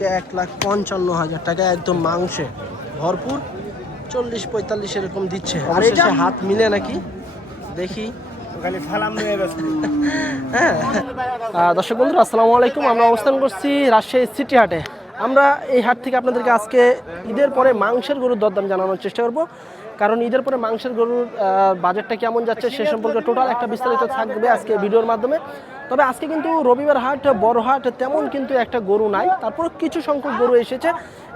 1,55,000 টাকা একদম মাংসে ভরপুর 40-45 এরকম দিচ্ছে। আর এটা হাত মিলে নাকি দেখি। হ্যাঁ দর্শক বন্ধুরা আসসালামু আলাইকুম। আমরা অবস্থান করছি রাজশাহী সিটি হাটে। আমরা এই হাট থেকে আপনাদেরকে আজকে ঈদের পরে মাংসের গরুর দরদাম জানানোর চেষ্টা করব, কারণ ঈদের পরে মাংসের গরুর বাজেটটা কেমন যাচ্ছে সে সম্পর্কে টোটাল একটা বিস্তারিত থাকবে আজকে ভিডিওর মাধ্যমে। তবে আজকে কিন্তু রবিবার হাট, বড় হাট, তেমন কিন্তু একটা গরু নাই, তারপর কিছু সংখ্যক গরু এসেছে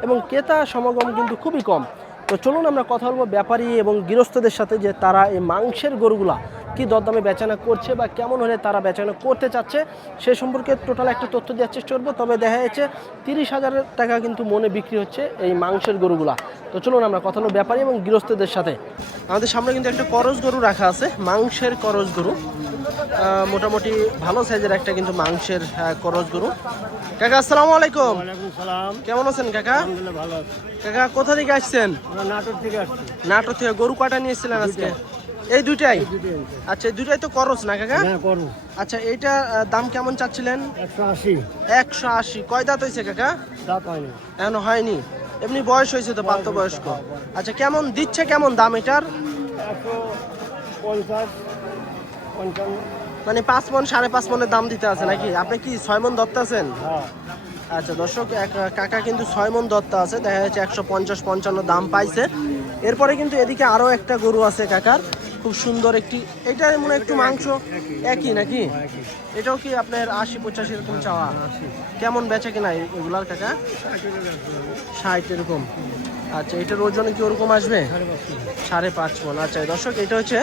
এবং ক্রেতা সমাগম কিন্তু খুবই কম। তো চলুন আমরা কথা বলবো ব্যাপারী এবং গৃহস্থদের সাথে যে তারা এই মাংসের গরুগুলা কি দরদামে বেচাকেনা করছে বা কেমন হলে তারা বেচাকেনা করতে চাচ্ছে সে সম্পর্কে টোটাল একটা তথ্য দেওয়ার চেষ্টা করবো। তবে দেখা যাচ্ছে 30,000 টাকা কিন্তু মনে বিক্রি হচ্ছে এই মাংসের গরুগুলা। তো চলুন আমরা কথা বলবো ব্যাপারী এবং গৃহস্থদের সাথে। আমাদের সামনে কিন্তু একটা করজ গরু রাখা আছে, মাংসের করজ গরু, মোটামুটি ভালো সাইজের একটা কিন্তু মাংসের করজ গরু। কাকা আসসালামু আলাইকুম। ওয়ালাইকুম সালাম। কেমন আছেন কাকা? আলহামদুলিল্লাহ ভালো আছি। কাকা কোথা থেকে আসছেন? আমরা নাটোর থেকে আসছি। নাটোর থেকে। গরু কয়টা নিয়েছিলেন আজকে? এই দুইটাই? দুটোই। আচ্ছা এই দুইটাই তো করজ না কাকা? হ্যাঁ করব। আচ্ছা এইটা দাম কেমন চাচ্ছিলেন? 180। 180। কয় দাঁত হয়েছে কাকা? দাঁত হয়নি। এখনো হয়নি, এমনি বয়স হয়েছে তো প্রাপ্তবয়স্ক। আচ্ছা কেমন দিচ্ছে, কেমন দাম এটার? 150, 55। মানে 5 মণ 5.5 মণের দাম দিতে আছে নাকি? আপনি কি 6 মণ ধরতে আছেন? হ্যাঁ। আচ্ছা দর্শক, কাকা কিন্তু 6 মণ দত্তা আছে, দেখা যাচ্ছে 150-55 দাম পাইছে। এরপরে কিন্তু এদিকে আরো একটা গরু আছে কাকার, খুব সুন্দর একটি। এটা মনে হয় একটু মাংস একই নাকি? এটাও কি আপনার 80-85 এরকম চাওয়া? কেমন বেচা কিনা এগুলার কাকা? 60 এরকম। আচ্ছা এটার ওজনে কি ওরকম আসবে? 5.5 মণ। আচ্ছা দর্শক এটা হচ্ছে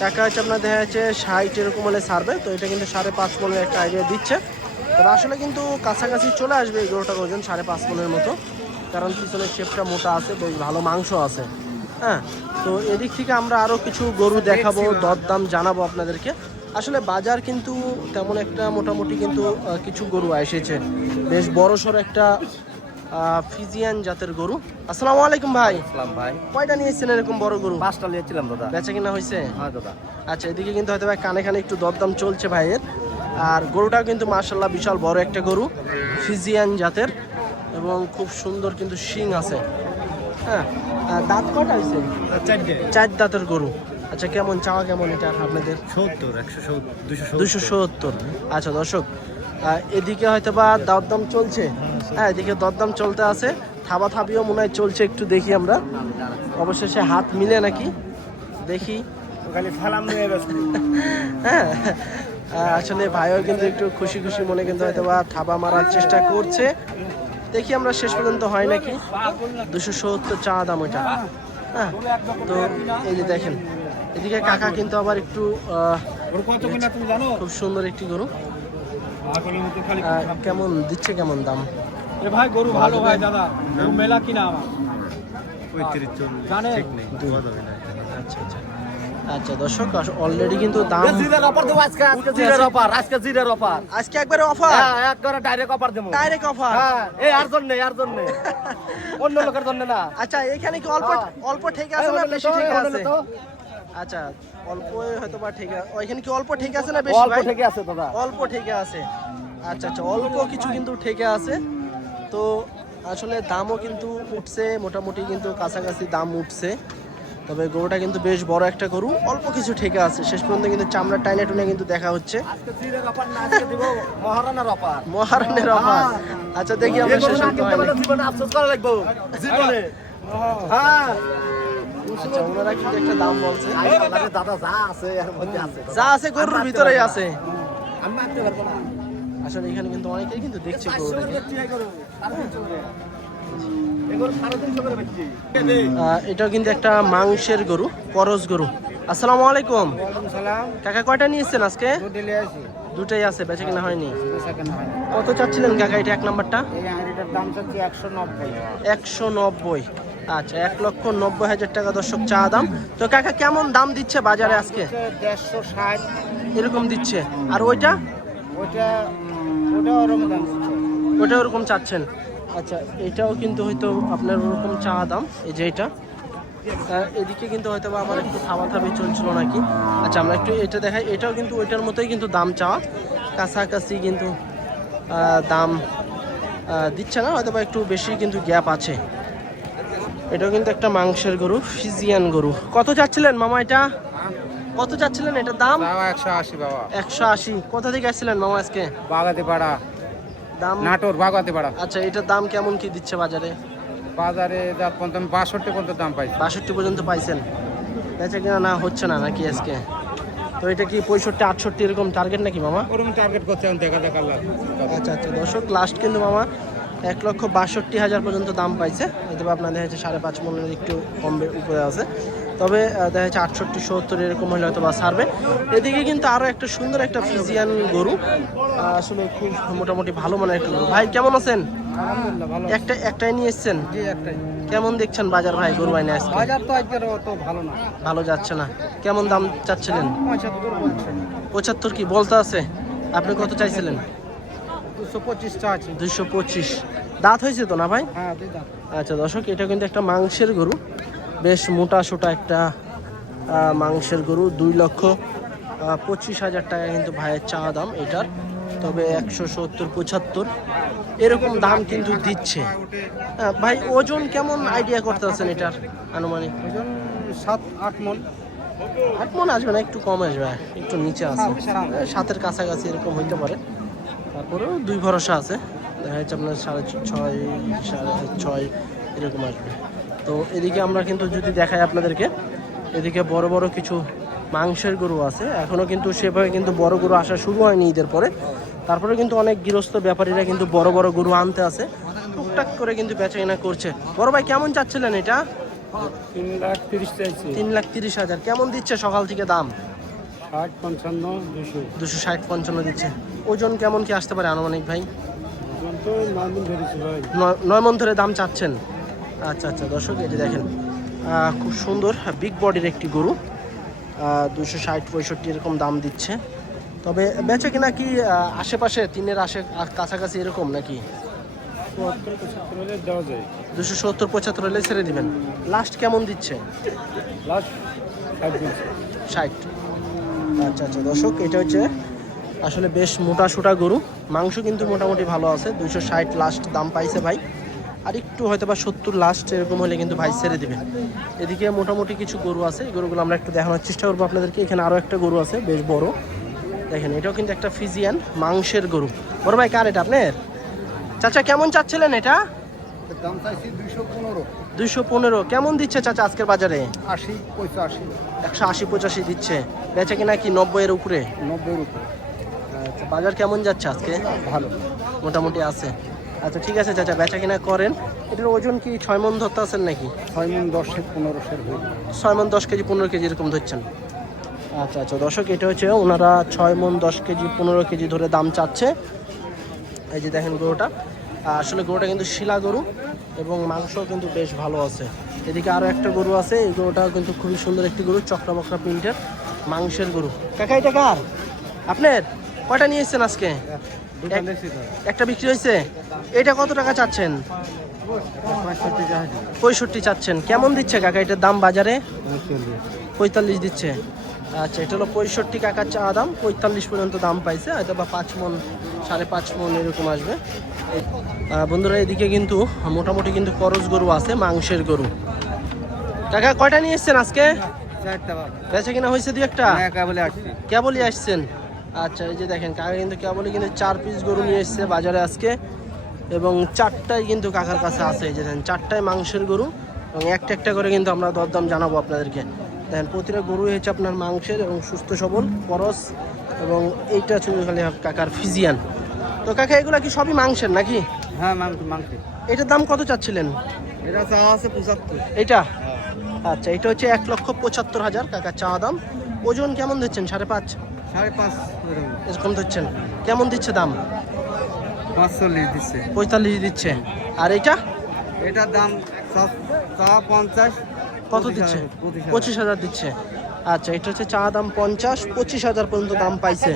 কাকা হচ্ছে আপনার দেখা যাচ্ছে 60 এরকম হলে ছাড়বে। তো এটা কিন্তু 5.5 মণের একটা আইডিয়া দিচ্ছে। তবে আসলে কিন্তু কাছাকাছি চলে আসবে এই গরুটার ওজন 5.5 মণের মতো, কারণ পিছনের শেপটা মোটা আছে, বেশ ভালো মাংস আছে। হ্যাঁ, তো এদিক থেকে আমরা আরও কিছু গরু দেখাবো, দরদাম জানাবো আপনাদেরকে। আসলে বাজার কিন্তু তেমন একটা, মোটামুটি কিন্তু কিছু গরু এসেছে, বেশ বড়সড় একটা ফিজিয়ান জাতের গরু। আসসালামু আলাইকুম ভাই। আসসালাম ভাই। কয়টা নিয়েছেন এরকম বড় গরু? 5টা নিয়েছিলাম দাদা। বেচা কিনা হয়েছে? হ্যাঁ দাদা। আচ্ছা এদিকে কিন্তু হয়তো ভাই কানে কানে একটু দরদাম চলছে ভাইয়ের। আর গরুটাও কিন্তু মাশাআল্লাহ বিশাল বড় একটা গরু, ফিজিয়ান জাতের, এবং খুব সুন্দর কিন্তু শিং আছে। হ্যাঁ, দাঁত কয়টা হয়েছে? 4 দাঁতের গরু। আচ্ছা কেমন চাওয়া কেমন এটা আপনাদের? 70, 170, 270। আচ্ছা দর্শক, এদিকে হয়তো বা দরদাম চলছে। হ্যাঁ এদিকে দরদাম চলতে আছে, থাবা থাবিও মনে হয় চলছে, একটু দেখি আমরা। অবশেষে হাত মিলে নাকি দেখি। খালি সালাম নিয়ে ব্যস্ত। হ্যাঁ আসলে ভাইও কিন্তু একটু খুশি খুশি মনে কিন্তু হয়তো বা থাবা মারার চেষ্টা করছে, দেখি আমরা শেষ পর্যন্ত হয় নাকি। 270 চা দাম ওইটা। হ্যাঁ, তো এই যে দেখেন এদিকে কাকা কিন্তু আবার একটু খুব সুন্দর একটি গরু। কেমন দিচ্ছে, কেমন দাম? ভাই গরু ভালো ভাই দাদা, গরু মেলা কিনা আমার 35-40 ঠিক নেই। আচ্ছা আচ্ছা আচ্ছা দর্শক, অলরেডি কিন্তু দাম জিরার অফার দেবো আজকে, জিরার অফার, আজকে জিরার অফার, আজকে একবারে অফার। হ্যাঁ একবারে ডাইরেক্ট অফার দেবো, ডাইরেক্ট অফার। হ্যাঁ এই আর জন্য অন্য লোকের জন্য না। আচ্ছা এখানে কি অল্প অল্প ঠিক আছে না বেশি ঠিক আছে? আচ্ছা অল্প হয়তো বা ঠিক আছে, ওইখানে কি অল্প ঠিক আছে না বেশি ভাই? অল্প ঠিক আছে দাদা, অল্প ঠিক আছে। আচ্ছা আচ্ছা অল্প কিছু কিন্তু ঠিক আছে। তো আসলে দামও কিন্তু উঠছে, মোটামুটি কিন্তু কাছাকাছি দাম উঠছে। তবে গরুটা কিন্তু বেশ বড় একটা গরু, অল্প কিছু ঠেকে আছে। শেষ পর্যন্ত কিন্তু চামড়া টাইনে টুনে কিন্তু দেখা হচ্ছে। আজকে জিরার অফার না, আজকে দিব মহারানার অফার, মহারণের অফার। আচ্ছা দেখি আমরা শেষ পর্যন্ত হয় নাকি। জীবনে আফসোস করা লাগবে জীবনে। হ্যাঁ আচ্ছা ওনারা কিন্তু একটা দাম বলছে, দাদা যা আছে এর মধ্যে আছে, যা আছে গরুর ভিতরেই আছে। আমি মানতে পারবো না। আসলে এখানে কিন্তু অনেকেই কিন্তু দেখছে গরুটাকে। এটাও কিন্তু একটা মাংসের গরু, করজ গরু। আসসালামু আলাইকুম কাকা, কয়টা নিয়েছেন আজকে? দুটাই আছে, বেচা কিনা হয়নি। কত চাচ্ছিলেন কাকা এটা এক নাম্বারটা? 190। আচ্ছা 1,90,000 টাকা দর্শক চা দাম। তো কাকা কেমন দাম দিচ্ছে বাজারে আজকে? 160 এরকম দিচ্ছে। আর ওইটা? ওটা ওরকম চাচ্ছেন? আচ্ছা এটাও কিন্তু হয়তো আপনার ওরকম চা দাম, এই যে এটা। এদিকে কিন্তু হয়তো বা আমার একটু থাবাথাবি চলছিল নাকি। আচ্ছা আমরা একটু এটা দেখাই, এটাও কিন্তু ওইটার মতোই কিন্তু দাম চাওয়া, কাছাকাছি কিন্তু দাম দিচ্ছে না, হয়তো বা একটু বেশি কিন্তু গ্যাপ আছে। এটাও কিন্তু একটা মাংসের গরু, ফিজিয়ান গরু। কত চাচ্ছিলেন মামা এটা? কত চাচ্ছিলেন এটার দাম? 180 বাবা। 180। কোথা থেকে আসছিলেন মামা আজকে? বাগাতে পাড়া, দাম নাটোর বাগাতে পাড়া। আচ্ছা, এটার দাম কেমন কি দিচ্ছে বাজারে? বাজারে যা পর্যন্ত 62 পর্যন্ত দাম পাইছি। 62 পর্যন্ত পাইছেন। বেচা কিনা না হচ্ছে না নাকি আজকে? তো এটা কি 65 68 এরকম টার্গেট নাকি মামা? ওরকম টার্গেট করছে, এখন দেখা যাক আল্লাহ। আচ্ছা আচ্ছা দর্শক, লাস্ট কিন্তু মামা 1,62,000 পর্যন্ত দাম পাইছে। হয়তো বা আপনার দেখা যাচ্ছে 5.5 মনের একটু কম উপরে আছে, তবে দেখা যাচ্ছে 68 70 এরকম হলে হয়তো বা ছাড়বে। এদিকে কিন্তু আরও একটা সুন্দর একটা ফিজিয়ান গরু, আসলে খুব মোটামুটি ভালো মানের একটা গরু। ভাই কেমন আছেন? আলহামদুলিল্লাহ ভালো। একটাই নিয়ে এসছেন? জি একটাই। কেমন দেখছেন বাজার ভাই গরু আইনে আজকে? বাজার তো আজকের অত ভালো না, ভালো যাচ্ছে না। কেমন দাম চাচ্ছিলেন? 75 বলছে। 75 কি বলতে আছে? আপনি কত চাইছিলেন? 225 টা আছে। 225। দাঁত হয়েছে তো না ভাই? হ্যাঁ দুই দাম। আচ্ছা দর্শক, এটা কিন্তু একটা মাংসের গরু, বেশ মোটা সোটা একটা মাংসের গরু। 2,25,000 টাকা কিন্তু ভাইয়ের চাওয়া দাম এটার। তবে 170 75 এরকম দাম কিন্তু দিচ্ছে। ভাই ওজন কেমন আইডিয়া করতে আছেন এটার আনুমানিক? ওজন 7-8 মন। 8 মন আসবে না, একটু কম আসবে, একটু নিচে আছে, 7-এর কাছাকাছি এরকম হইতে পারে। তারপরেও 2 ভরসা আছে, দেখা যাচ্ছে আপনার 6.5 6.5 এরকম আসবে। তো এদিকে আমরা কিন্তু যদি দেখাই আপনাদেরকে, এদিকে বড় বড় কিছু মাংসের গরু আছে। এখনও কিন্তু সেভাবে কিন্তু বড় গরু আসা শুরু হয়নি ঈদের পরে। তারপরে কিন্তু অনেক গৃহস্থ ব্যাপারীরা কিন্তু বড় বড় গরু আনতে আছে, টুকটাক করে কিন্তু বেচা কেনা করছে। বড় ভাই কেমন চাচ্ছিলেন এটা? 3,30,000 চাইছি। 3,30,000। কেমন দিচ্ছে সকাল থেকে দাম? 60 55 200। 260 55 দিচ্ছে। ওজন কেমন কি আসতে পারে আনুমানিক ভাই? ওজন তো 9 দিন ধরেছি ভাই। 9 মন ধরে দাম চাচ্ছেন। আচ্ছা আচ্ছা দর্শক, এটি দেখেন খুব সুন্দর বিগ বডির একটি গরু, 260 65 এরকম দাম দিচ্ছে। তবে বেচে কিনা কি আশেপাশে 3-এর কাছাকাছি এরকম নাকি? 72-75 হলে দেওয়া যায়। 270 75 হলে ছেড়ে দিবেন। লাস্ট কেমন দিচ্ছে? লাস্ট 60 দিন। 60। আচ্ছা আচ্ছা দর্শক, এটা হচ্ছে আসলে বেশ মোটা সোটা গরু, মাংস কিন্তু মোটামুটি ভালো আছে। 260 লাস্ট দাম পাইছে ভাই, আর একটু হয়তো বা 70 লাস্ট এরকম হলে কিন্তু ভাই ছেড়ে দিবে। এদিকে মোটামুটি কিছু গরু আছে, এই গরুগুলো আমরা একটু দেখানোর চেষ্টা করবো আপনাদেরকে। এখানে আরও একটা গরু আছে বেশ বড়, দেখেন এটাও কিন্তু একটা ফিজিয়ান মাংসের গরু। বড় ভাই কার এটা আপনার? চাচা কেমন চাচ্ছিলেন এটা? দাম চাইছি 215। 215। কেমন দিচ্ছে চাচা আজকের বাজারে? 80 85। 180 85 দিচ্ছে। বেচে কিনা কি 90 এর উপরে? 90 এর উপরে। আচ্ছা, বাজার কেমন যাচ্ছে আজকে? ভালো মোটামুটি আছে। আচ্ছা ঠিক আছে চাচা, বেচা কিনা করেন। এটার ওজন কি 6 মন ধরতে আছেন নাকি? 6 মন 10 15 হয়ে। 6 মন 10 কেজি 15 কেজি এরকম ধরছেন। আচ্ছা আচ্ছা দর্শক, এটা হচ্ছে ওনারা 6 মন 10 কেজি 15 কেজি ধরে দাম চাচ্ছে। এই যে দেখেন গরুটা, আসলে গরুটা কিন্তু শিলা গরু এবং মাংসও কিন্তু বেশ ভালো আছে। এদিকে আরও একটা গরু আছে, এই গরুটাও কিন্তু খুবই সুন্দর একটি গরু, চক্রা বকরা প্রিন্টের মাংসের গরু। কাকা এটা কার আপনার? কয়টা নিয়ে এসছেন আজকে? একটা বিক্রি হয়েছে। এটা কত টাকা চাচ্ছেন? 65 চাচ্ছেন। কেমন দিচ্ছে কাকা এটার দাম বাজারে? 45 দিচ্ছে। আচ্ছা, এটা হলো 65 কাকার চা দাম, 45 পর্যন্ত দাম পাইছে, হয়তো বা 5 মন 5.5 মন এরকম আসবে। বন্ধুরা এদিকে কিন্তু মোটামুটি কিন্তু করজ গরু আছে, মাংসের গরু। কাকা কয়টা নিয়ে এসছেন আজকে? বেচা কিনা হয়েছে 2-1টা? কেবলই আসছেন। আচ্ছা, এই যে দেখেন কাকা কিন্তু কেবলই কিন্তু 4 পিস গরু নিয়ে এসছে বাজারে আজকে, এবং 4টাই কিন্তু কাকার কাছে আছে। এই যে দেখেন 4টাই মাংসের গরু, এবং একটা একটা করে কিন্তু আমরা দরদাম জানাবো আপনাদেরকে। দেখেন প্রতিটা গরু হচ্ছে আপনার মাংসের এবং সুস্থ সবল করস, এবং এইটা হচ্ছে খালি কাকার ফিজিয়ান। তো কাকা এগুলা কি সবই মাংসের নাকি? হ্যাঁ মাংস। এটার দাম কত চাচ্ছিলেন? এটা চাওয়া আছে 75। এটা আচ্ছা, এটা হচ্ছে 1,75,000 কাকা চাওয়া দাম। ওজন কেমন দিচ্ছেন? 5.5 5.5 এরকম দিচ্ছেন। কেমন দিচ্ছে দাম? 45 দিচ্ছে। 45 দিচ্ছে। আর এটা? এটার দাম 50। কত দিচ্ছে? 25,000 দিচ্ছে। আচ্ছা, এটা হচ্ছে চা দাম 50, 25,000 পর্যন্ত দাম পাইছে।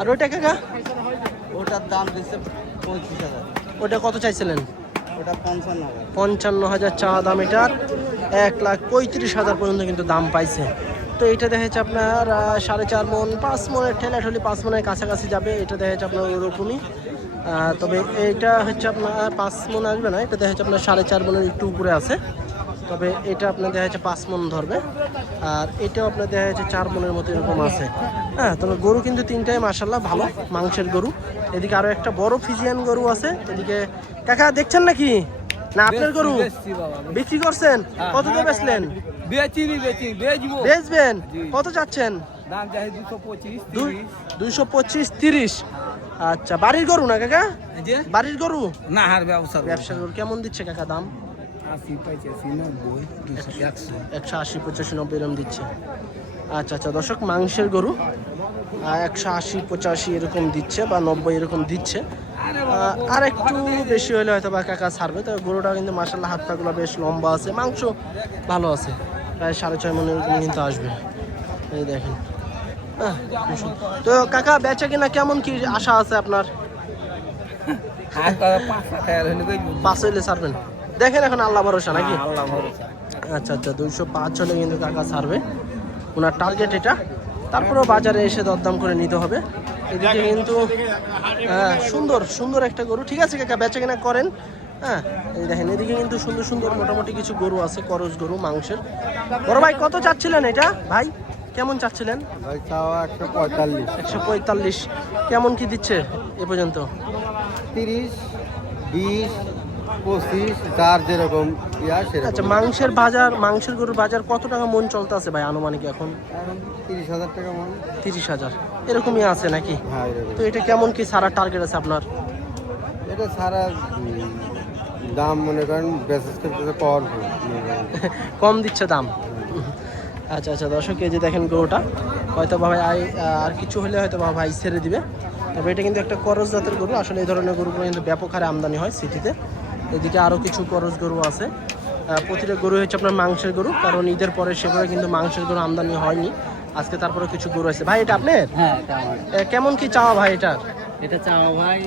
আর ওইটা কাকা? ওটার দাম দিচ্ছে 35,000। ওটা কত চাইছিলেন? ওটা 55,000। 55,000 চা দাম এটার। 1,35,000 পর্যন্ত কিন্তু দাম পাইছে। তো এটা দেখা যাচ্ছে আপনার 4.5 মন 5 মনের ঠেলাঠেলি 5 মনের কাছাকাছি যাবে। এটা দেখা যাচ্ছে আপনার ওরকমই তবে এইটা হচ্ছে আপনার 5 মণ আসবে না, এটা দেখা যাচ্ছে আপনার 4.5 মণের একটু উপরে আছে। তবে এটা আপনার দেখা যাচ্ছে 5 মণ ধরবে, আর এটাও আপনার দেখা যাচ্ছে 4 মণের মতো এরকম আছে। হ্যাঁ, তবে গরু কিন্তু তিনটাই মাশাআল্লাহ ভালো মাংসের গরু। এদিকে আরো একটা বড় ফিজিয়ান গরু আছে। এদিকে কাকা দেখছেন নাকি না আপনার গরু বিক্রি করছেন? কত দিয়ে বেচলেন? বেচবেন? কত চাচ্ছেন? 225 30। আচ্ছা, বাড়ির গরু না কাকা? বাড়ির গরু না, আর ব্যবসার গরু কেমন দিচ্ছে কাকা দাম? 80 85 90 200 180 85 90 এরকম দিচ্ছে। আচ্ছা আচ্ছা দর্শক, মাংসের গরু 180 85 এরকম দিচ্ছে বা 90 এরকম দিচ্ছে। আর একটু বেশি হলে হয়তো বা কাকা ছাড়বে। তবে গরুটা কিন্তু মাশাআল্লাহ হাত পাগুলো বেশ লম্বা আছে, মাংস ভালো আছে, প্রায় 6.5 মণ এরকম কিন্তু আসবে। এই দেখেন। তো কাকা বেচা কিনা কেমন কি আশা আছে আপনার? 5 হইলে ছাড়বেন? দেখেন এখন আল্লাহ ভরসা নাকি? আচ্ছা আচ্ছা, 205 হলে কিন্তু কাকা ছাড়বে, ওনার টার্গেট এটা। তারপরেও বাজারে এসে দরদাম করে নিতে হবে। এদিকে কিন্তু সুন্দর সুন্দর একটা গরু। ঠিক আছে কাকা, বেচা কিনা করেন। হ্যাঁ, এই দেখেন এদিকে কিন্তু সুন্দর সুন্দর মোটামুটি কিছু গরু আছে, করজ গরু মাংসের। বড় ভাই কত চাচ্ছিলেন এটা? ভাই কেমন চাচ্ছিলেন? ভাই চাওয়া 145 145। কেমন কি দিচ্ছে এ পর্যন্ত? 30 20 25 যার যেরকম আচ্ছা, মাংসের বাজার, মাংসের গরুর বাজার কত টাকা মন চলতে আছে ভাই আনুমানিক এখন? 30,000 টাকা মন। 30,000 এরকমই আছে নাকি? হ্যাঁ, এরকম। তো এটা কেমন কি সারা টার্গেট আছে আপনার? এটা সারা দাম মনে করেন বেসিস করতে পাওয়ারফুল কম দিচ্ছে দাম। আচ্ছা আচ্ছা দর্শক, এই যে দেখেন গরুটা হয়তো বা ভাই আর কিছু হলে হয়তো বা ভাই ছেড়ে দিবে। তবে এটা কিন্তু একটা করজ জাতের গরু। আসলে এই ধরনের গরুগুলো কিন্তু ব্যাপক হারে আমদানি হয় সিটিতে। এদিকে আরও কিছু করজ গরু আছে। প্রতিটা গরু হচ্ছে আপনার মাংসের গরু, কারণ ঈদের পরে সেভাবে কিন্তু মাংসের গরু আমদানি হয়নি। আজকে তারপরে কিছু গরু আছে। ভাই এটা আপনার? হ্যাঁ, কেমন কি চাওয়া ভাই এটার? এটা চাওয়া ভাই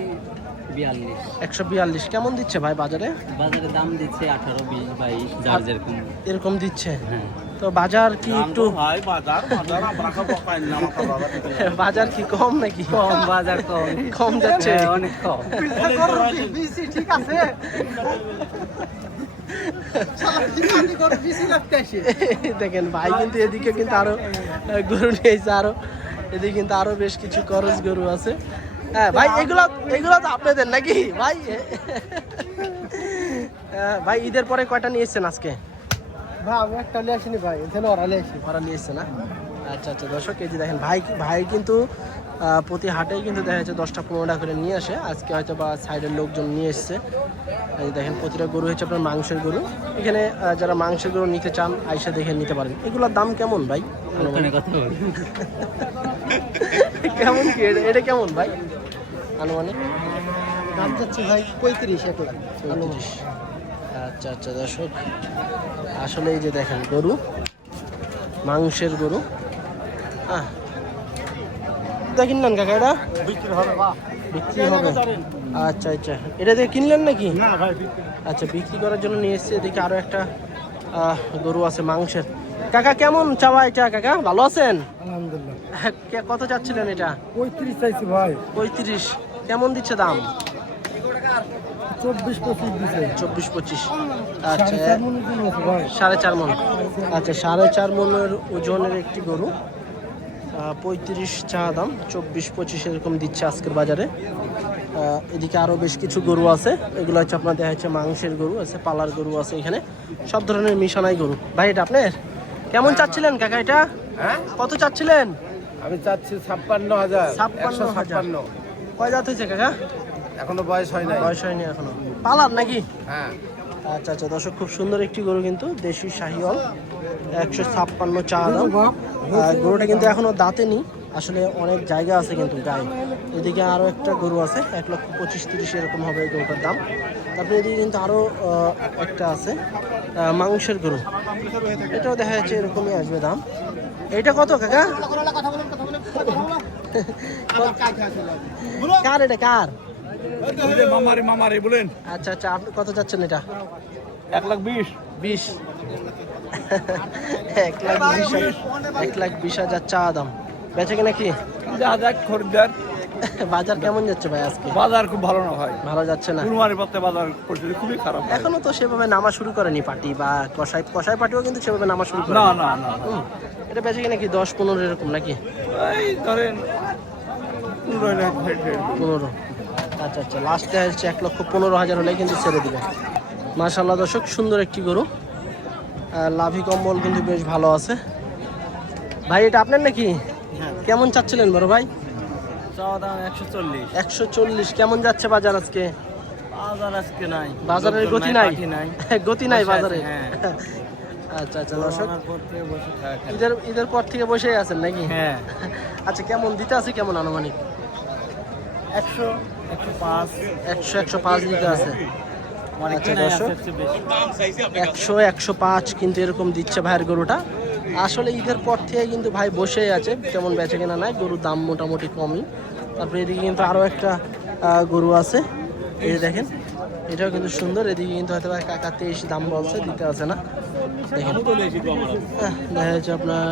42। 142 কেমন দিচ্ছে ভাই বাজারে? বাজারে দাম দিচ্ছে 18 20 22 যার যেরকম এরকম দিচ্ছে। হ্যাঁ, তো বাজার কি একটু বাজার কি কম নাকি? কম বাজার কম কম যাচ্ছে? হ্যাঁ, অনেক কম। ঠিক আছে। দেখেন ভাই কিন্তু এদিকে কিন্তু আরো গরু নিয়েছে, আরো এদিকে কিন্তু আরো বেশ কিছু করজ গরু আছে। হ্যাঁ ভাই, এগুলো এগুলো তো আপনাদের নাকি ভাই? ভাই ঈদের পরে কয়টা নিয়ে এসছেন আজকে? ভাই আমি একটা নিয়ে আসিনি ভাই, এখানে ওরা নিয়ে আসি। ওরা নিয়ে এসছে না? আচ্ছা আচ্ছা দর্শক, এই যে দেখেন ভাই কিন্তু প্রতি হাটেই কিন্তু দেখা যাচ্ছে 10টা 15টা করে নিয়ে আসে। আজকে হয়তো বা সাইডের লোকজন নিয়ে এসছে। এই দেখেন প্রতিটা গরু হচ্ছে আপনার মাংসের গরু। এখানে যারা মাংসের গরু নিতে চান আইসা দেখে নিতে পারেন। এগুলোর দাম কেমন ভাই? ওখানে কথা বলি। কেমন কি এটা কেমন ভাই আনুমানিক? দাম যাচ্ছে ভাই 35 1 লাখ। 35। আচ্ছা আচ্ছা দর্শক, আসলে এই যে দেখেন গরু, মাংসের গরু। এটা কিনলেন কাকা? এটা বিক্রি হবে বা বিক্রি হবে? আচ্ছা আচ্ছা, এটা দিয়ে কিনলেন নাকি? না ভাই, আচ্ছা, বিক্রি করার জন্য নিয়ে এসছে। এদিকে আরো একটা গরু আছে মাংসের। কাকা কেমন চাওয়া এটা কাকা? ভালো আছেন? আলহামদুলিল্লাহ। কত চাচ্ছিলেন এটা? 35 চাইছি ভাই। 35 কেমন দিচ্ছে দাম? 24 25 দিছে। 24 25। আচ্ছা, 4.5 মণ ওজন আছে ভাই। 4.5 মণ। আচ্ছা, 4.5 মণের ওজনের একটি গরু, 35 চা দাম, 24 25 এরকম দিচ্ছে আজকের বাজারে। এদিকে আরও বেশ কিছু গরু আছে। এগুলো হচ্ছে আপনার দেখা যাচ্ছে মাংসের গরু আছে, পালার গরু আছে, এখানে সব ধরনের মিশানাই গরু। ভাই এটা আপনার? কেমন চাচ্ছিলেন কাকা এটা? হ্যাঁ, কত চাচ্ছিলেন? আমি চাচ্ছি 56,000। 56,000। কয় দাঁত হয়েছে কাকা? এখনো বয়স হয় নাই। বয়স হয়নি এখনো। পালার নাকি? হ্যাঁ। আচ্ছা আচ্ছা দর্শক, খুব সুন্দর একটি গরু কিন্তু, দেশি শাহিওয়াল, 156 চা দাম। গরুটা কিন্তু এখনো দাঁতে নি, আসলে অনেক জায়গা আছে কিন্তু গায়ে। এদিকে আরো একটা গরু আছে, 1,25,30 এরকম হবে এই গরুটার দাম। তারপরে এদিকে কিন্তু আরো একটা আছে মাংসের গরু, এটাও দেখা যাচ্ছে এরকমই আসবে দাম। এইটা কত কাকা? কার এটা কার? মামারে বলেন। আচ্ছা আচ্ছা, আপনি কত চাচ্ছেন এটা? 1,20,000। 20। 1,20,000 চা দাম। বেচে কিনা কি? যা খরিদ্দার বাজার কেমন যাচ্ছে ভাই আজকে? বাজার খুব ভালো না ভাই, ভালো যাচ্ছে না কুরবানির পথে বাজার পরিস্থিতি খুবই খারাপ ভাই। এখনো তো সেভাবে নামা শুরু করেনি পার্টি বা কষাই পার্টিও কিন্তু সেভাবে নামা শুরু করে না না না, এটা বেঁচে কিনা কি 10-15 এরকম নাকি? এই ধরেন 15। আচ্ছা আচ্ছা, লাস্টে হচ্ছে 1,15,000 হলে কিন্তু ছেড়ে দিবে। মাশাআল্লাহ দর্শক, সুন্দর একটি গরু, লাভি কম্বল কিন্তু বেশ ভালো আছে। ভাই এটা আপনার নাকি? কেমন চাচ্ছিলেন বড় ভাই? চাওয়া দাম 140। 140। কেমন যাচ্ছে বাজার আজকে? বাজার আজকে নাই, বাজারের গতি নাই, গতি নাই বাজারে। হ্যাঁ। আচ্ছা আচ্ছা দর্শক, বসে থাকা। ঈদের পর থেকে বসেই আছেন নাকি? হ্যাঁ, আচ্ছা, কেমন দিতে আছে, কেমন আনুমানিক? 100, 105। 100-105 দিতে আছে। আচ্ছা দর্শক, 100-105 কিন্তু এরকম দিচ্ছে ভাইয়ের গরুটা। আসলে ঈদের পর থেকে কিন্তু ভাই বসেই আছে, তেমন বেচে কেনা নাই, গরুর দাম মোটামুটি কমই। তারপরে এদিকে কিন্তু আরও একটা গরু আছে, এই যে দেখেন, এটাও কিন্তু সুন্দর। এদিকে কিন্তু হয়তো কাকা 23 দাম বলছে, দিতে আছে না। দেখেন দেখা যাচ্ছে আপনার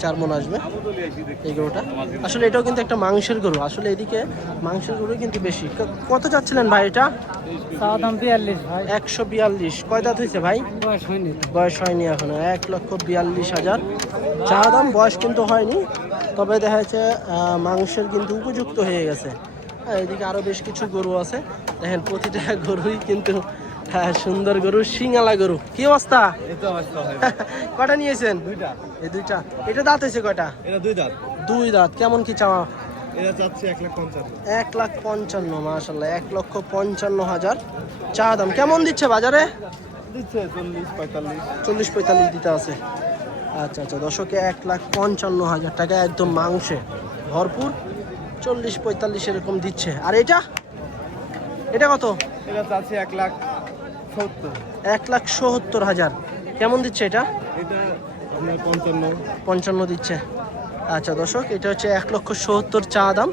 4 মণ আসবে এই গরুটা। আসলে এটাও কিন্তু একটা মাংসের গরু, আসলে এদিকে মাংসের গরু কিন্তু বেশি। কত চাচ্ছিলেন ভাই এটা? চাওয়া দাম 42 ভাই। 142। কয় দাঁত হয়েছে ভাই? বয়স হয়নি। বয়স হয়নি এখনো। 1,42,000 চা দাম, বয়স কিন্তু হয়নি, তবে দেখা যাচ্ছে মাংসের কিন্তু উপযুক্ত হয়ে গেছে। এদিকে আরো বেশ কিছু গরু আছে, দেখেন প্রতিটা গরুই কিন্তু সুন্দর গরু, সিংওয়ালা গরু। কি অবস্থা? কটা নিয়েছেন? এই দুইটা। এটা দাঁত হয়েছে কয়টা? এটা 2 দাঁত। 2 দাঁত। কেমন কি চাওয়া? এটা চাচ্ছি 1,55,000। 1,55,000। মাশাআল্লাহ, 1,55,000 চা দাম। কেমন দিচ্ছে বাজারে? দিচ্ছে 40-45। 40-45 দিতে আছে। আচ্ছা আচ্ছা দর্শকে 1,55,000 টাকা একদম মাংসে ভরপুর, 40-45 এরকম দিচ্ছে। আর এটা এটা কত? এটা চাচ্ছি 1,70,000। 1,70,000 কেমন দিচ্ছে এটা? এটা আপনার 55। 55 দিচ্ছে। আচ্ছা দর্শক, এটা হচ্ছে 1,70,000 চা দাম,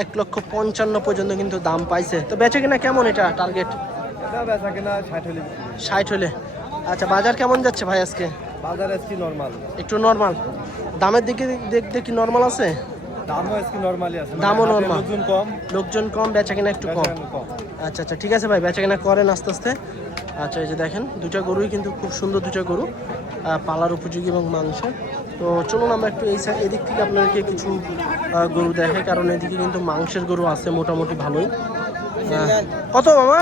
1,55,000 পর্যন্ত কিন্তু দাম পাইছে। তো বেচে কিনা কেমন এটা টার্গেট? এটা বেচা কিনা 60 হলে। 60 হলে। আচ্ছা, বাজার কেমন যাচ্ছে ভাই আজকে? বাজার আজকে নরমাল। একটু নরমাল। দামের দিকে দেখতে কি নরমাল আছে? দামও আজকে নরমালি আছে। দামও নরমাল। লোকজন কম। লোকজন কম, বেচা কিনা একটু কম। বেচা কম। আচ্ছা আচ্ছা, ঠিক আছে ভাই, বেচা কিনা করেন আস্তে আস্তে। আচ্ছা, এই যে দেখেন দুটা গরুই কিন্তু খুব সুন্দর, দুটা গরু পালার উপযোগী এবং মাংসের। তো চলুন আমরা একটু এদিক থেকে আপনাদেরকে কিছু গরু দেখাই, কারণ এদিকে কিন্তু মাংসের গরু আছে মোটামুটি ভালোই। কত মামা?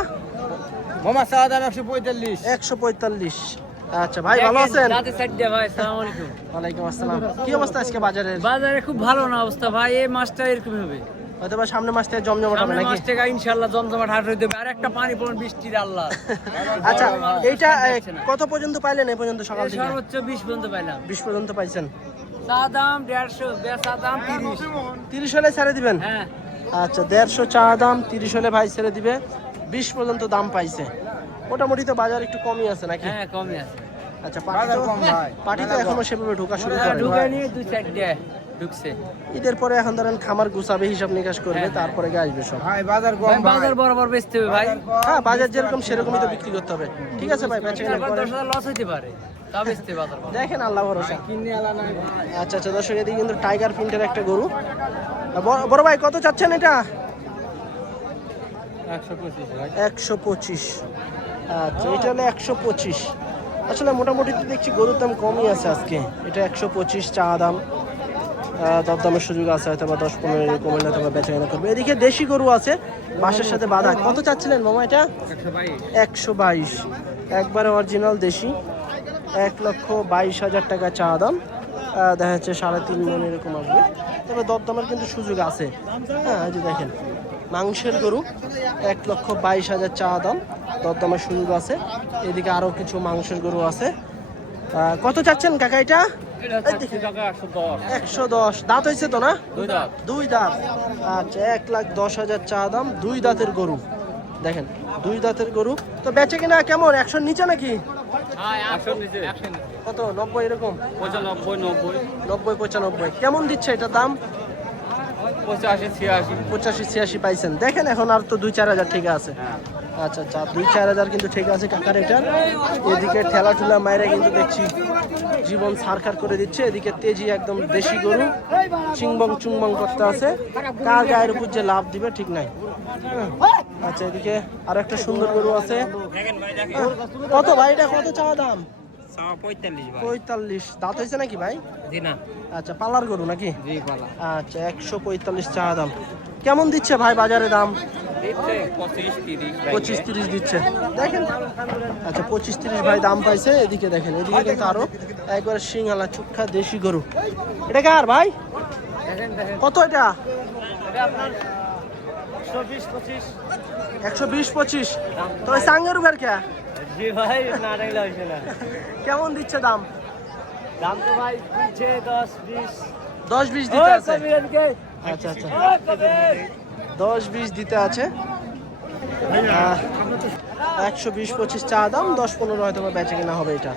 মামা চাওয়া দাম 145। 145। আচ্ছা ভাই, ভালো আছেন? দাঁতে সাইড দিয়ে ভাই, আসসালামু আলাইকুম। ওয়ালাইকুম আসসালাম। কি অবস্থা আজকে বাজারের? বাজারে খুব ভালো না অবস্থা ভাই, এই মাছটা এরকম হবে। হয়তো বা সামনে মাস থেকে জমজমাট হবে সামনের নাকি? মাস থেকে ইনশাআল্লাহ জমজমাট হাট হইতে হবে। আর একটা পানি পড়ন বৃষ্টির আল্লাহ। আচ্ছা, এইটা কত পর্যন্ত পাইলেন এই পর্যন্ত সকাল থেকে? সর্বোচ্চ 20 পর্যন্ত পাইলাম। 20 পর্যন্ত পাইছেন। চা দাম 150, বেচা দাম 30। 30 হলে ছেড়ে দিবেন? হ্যাঁ। আচ্ছা, 150 চা দাম, 30 হলে ভাই ছেড়ে দিবে। 20 পর্যন্ত দাম পাইছে। মোটামুটি তো বাজার একটু কমই আছে নাকি? হ্যাঁ, কমই আছে। আচ্ছা, পার্টি তো এখনো সেভাবে ঢোকা শুরু করে ঢুকে নিয়ে দুই সাইড দিয়ে ঢুকছে। ঈদের পরে এখন ধরেন খামার গুছাবে, হিসাব নিকাশ করবে, তারপরে আসবে সব। ভাই বাজার কম। ভাই বাজার বরাবর বেচতে হবে ভাই। হ্যাঁ, বাজার যেরকম সেরকমই তো বিক্রি করতে হবে। ঠিক আছে ভাই, বেচে কিনা করেন। 10,000 লস হইতে পারে, তা বেচতে বাজার ভালো। দেখেন আল্লাহ ভরসা। কিনে আলা নাই ভাই। আচ্ছা আচ্ছা দর্শক, এদিকে কিন্তু টাইগার প্রিন্টের একটা গরু। বড় ভাই কত চাচ্ছেন এটা? 125 ভাই। 125। আচ্ছা, এটা হলো 125। আসলে মোটামুটি তো দেখছি গরুর দাম কমই আছে আজকে। এটা 125 চা দাম, দরদামের সুযোগ আছে, হয়তো বা 10-15 এরকম হলে হয়তো বা বেচা কেনা করবে। এদিকে দেশি গরু আছে বাসের সাথে বাঁধা। কত চাচ্ছিলেন মামা এটা? 122। একবারে অরিজিনাল দেশি, 1,22,000 টাকা চা দাম। দেখা যাচ্ছে 3.5 মণ এরকম আসবে, তবে দরদামের কিন্তু সুযোগ আছে। হ্যাঁ, এই যে দেখেন মাংসের গরু, 1,22,000 চা দাম, দরদামের সুযোগ আছে। এদিকে আরো কিছু মাংসের গরু আছে। কত চাচ্ছেন কাকা এটা? 110। দাঁত হয়েছে তো না? 2 দাঁত। আচ্ছা, 1,10,000 চা দাম, 2 দাঁতের গরু। দেখেন 2 দাঁতের গরু। তো বেচে কিনা কেমন? 100 নিচে নাকি? কত? 90 এরকম? 90-95 কেমন দিচ্ছে এটা দাম? 85-86। 85-86 পাইছেন। দেখেন এখন আর তো 2-4 হাজার ঠিক আছে। আচ্ছা আচ্ছা 2-4 কিন্তু ঠিক আছে কাকার এটার। এদিকে ঠেলা ঠুলা মায়েরা কিন্তু দেখছি জীবন সারখার করে দিচ্ছে। এদিকে তেজি একদম দেশি গরু চিংবং চুংবং করতে আছে, কার গায়ের উপর যে লাভ দিবে ঠিক নাই। আচ্ছা এদিকে আর একটা সুন্দর গরু আছে। কত ভাই এটা, কত চাওয়া দাম? 45। দাঁত হয়েছে নাকি ভাই? আচ্ছা পালার গরু নাকি? আচ্ছা 145 চাওয়া দাম। কেমন দিচ্ছে ভাই বাজারে দাম? 25-30 দিচ্ছে দেখেন। আচ্ছা 25-30 ভাই দাম পাইছে। এদিকে দেখেন, এদিকে কিন্তু আরো একবার সিংহালা চুক্ষা দেশি গরু। এটা কার ভাই? কত এটা? 120-25। তো ওই সাঙ্গের উপর কে? কেমন দিচ্ছে দাম? দাম তো ভাই দিচ্ছে 10-20। 10-20 দিতে আছে। আচ্ছা আচ্ছা 10-20 দিতে আছে। 120-25 চা দাম, 10-15 হয়তো বেচে কিনা হবে এটা।